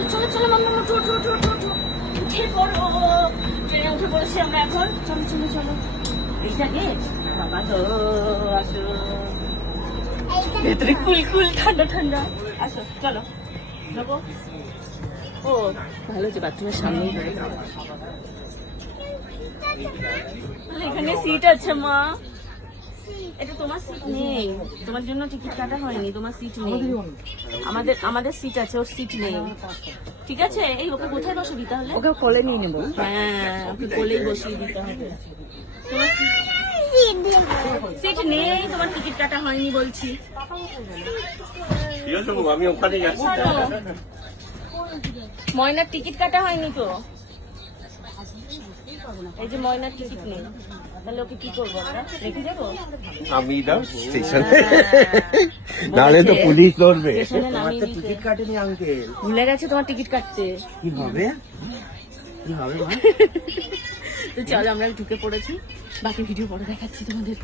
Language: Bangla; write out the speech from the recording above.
চলো চলো চলো মাম্মা উঠো উঠো উঠো উঠো উঠো উঠে পড়ো ট্রেনে উঠে পড়েছি আমরা এখন চলো চলো চলো এইটা গেট বাবা তো আসো ভেতরে কুল কুল ঠান্ডা ঠান্ডা আসো চলো যাবো ও ভালো যে বাথরুমের সামনেই রয়েছে এখানে সিট আছে মা এটা তোমার সিট নেই তোমার জন্য টিকিট কাটা হয়নি তোমার সিট নেই আমাদের সিট আছে ওর সিট নেই ঠিক আছে এই ওকে কোথায় বসে দিতে হলে ওকে কোলে নিয়ে নেবো হ্যাঁ ওকে কোলেই বসিয়ে দিতে হবে তোমার সিট নেই তোমার টিকিট কাটা হয়নি বলছি আমি ওখানে যাচ্ছি ময়নার টিকিট কাটা হয়নি তো এই যে ময়নার টিকিট নেই তাহলে ওকে কি করবো আমরা রেখে যাবো আমি দাও স্টেশনে নাহলে তো পুলিশ ধরবে স্টেশনে নামিয়ে দিতে টিকিট কাটেনি আঙ্কেল। ভুলে গেছে তোমার টিকিট কাটতে কি হবে কি হবে মা? তো চলো আমরা ঢুকে পড়েছি বাকি ভিডিও পরে দেখাচ্ছি তোমাদের